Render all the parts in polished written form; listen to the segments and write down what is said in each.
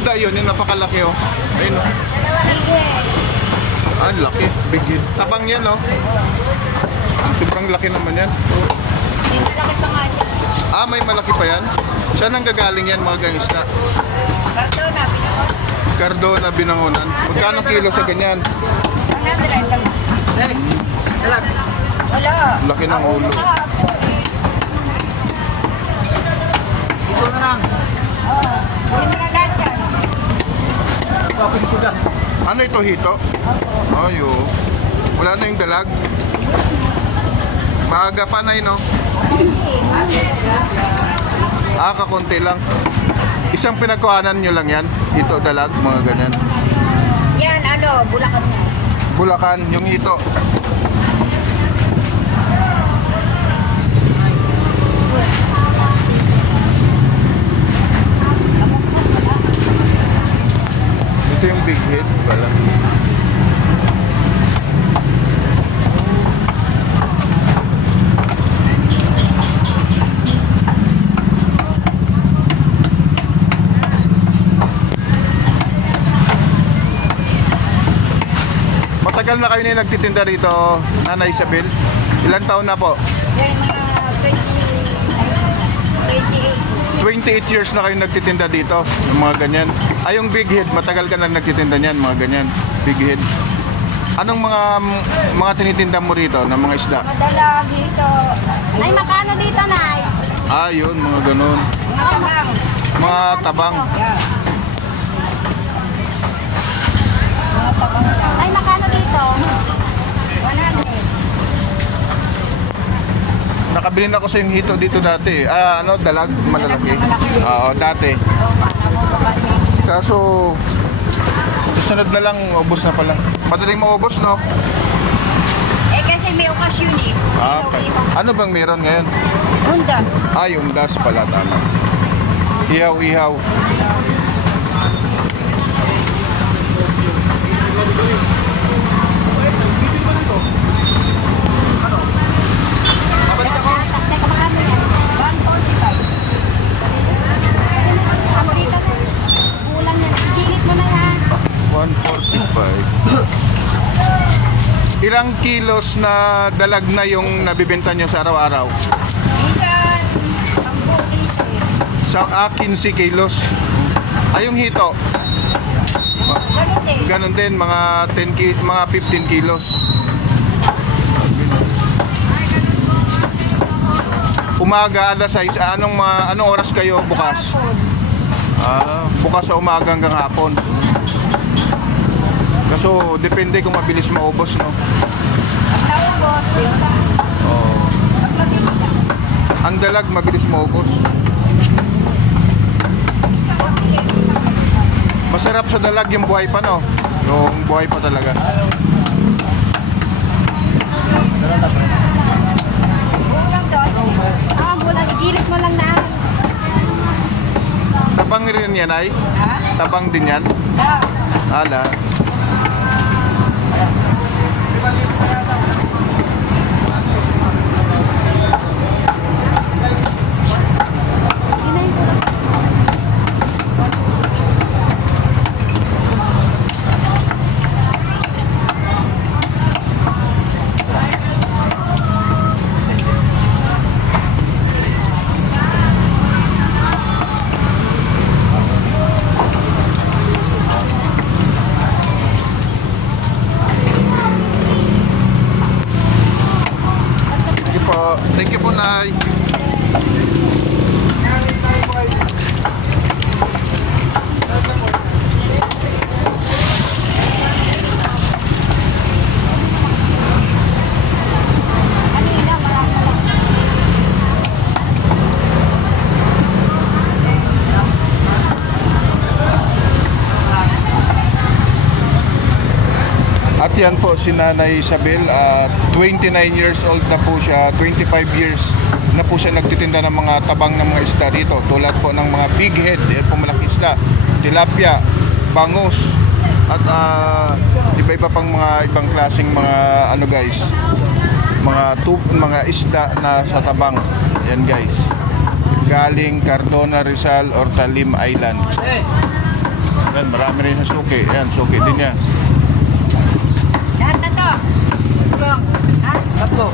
isda yun, yung napakalaki oh. Ayun oh. Ah, laki. Big hit. Tabang yan oh. Sobrang laki naman yan. Malaki pa nga dyan. Ah, may malaki pa yan? Saan ang gagaling yan mga gang isda? Cardona, pinakot. Cardona, Binangonan. Magkano kilo sa ganyan? 100 lang. Wala. Laki ng ulo. Ito na lang. Hindi mo na lahat yan. Kapag ko na. Ano ito, hito? Ayo. Wala na yung dalag. Maaga pa na no? Ah, kakunti lang. Isang pinagkuhanan nyo lang yan? Hito, dalag, mga ganyan. Yan, ano, Bulacan yan. Bulacan, yung hito. Ito yung big head pala. Matagal na kayo na nagtitinda rito, Nanay Isabel? Ilang taon na po? Yan, mga 28. 28 years na kayo nagtitinda dito, yung mga ganyan. Ay, yung big head, matagal ka na nagtitinda niyan, mga ganyan, big head. Anong mga tinitinda mo rito ng mga isda? Madala dito. Ay, magkano dito, Nay? Ah, yun, mga ganun. Mga tabang. Mga tabang. Yan. Mga tabang lang. Ay, magkano dito? 100. Nakabili na ako sa yung hito dito dati. Ah, ano, dalag, malalaki. Oo, dati. Kaso, susunod na lang, ubos na pala. Madaling maubos, no? Eh, kasi may okasyon eh. Ah, okay. Ano bang meron ngayon? Undas. Ah, yung gas pala, tama. Ihaw-ihaw. Teka, magkano yan? 145. Ako dito, kulang yan. Igilid mo na yan. 145. Ilang kilos na dalag na yung nabibenta nyo sa araw-araw? Minsan, ang bukis eh. Sa 15 kilos. Ay, yung hito. Ganun eh. Ganon din, mga 15 kilos. Umaga, alas 6. Anong oras kayo bukas? Hapon. Ah, bukas sa umaga hanggang hapon. Kaso, depende kung mabilis maubos, no? Ang naubos, benta. Oh. Paglagay nila. Ang dalag, mabilis maubos. Masarap sa dalag yung buhay pa, no? Yung buhay pa talaga. Kulang doon. Ah, bulang. Igilid mo lang na. Tabang rin yan, ay? Ha? Tabang din yan? Ah. Ala. Ginayin ko lang. Thank you po. Thank you po, Nay. Kanina, marami lang. At yan po si Nanay Isabel, 29 years old na po siya, 25 years na po siya nagtitinda ng mga tabang ng mga isda dito. Tulad po ng mga big head, yan po malaki isda, tilapia, bangus, at iba-iba pang mga ibang klaseng mga ano guys, mga isda na sa tabang. Yan guys. Galing Cardona, Rizal or Talim Island. Marami rin sa suki. Ayan, suki din niya. Lahat na to. Ito lang. Ha? Tatlo.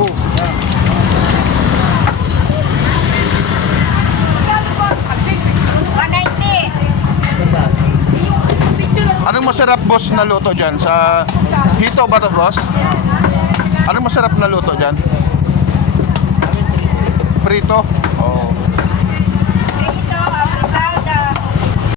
Oh, anong masarap boss na luto dyan? Sa hito ba to boss? Anong masarap na luto dyan? Prito? Oh.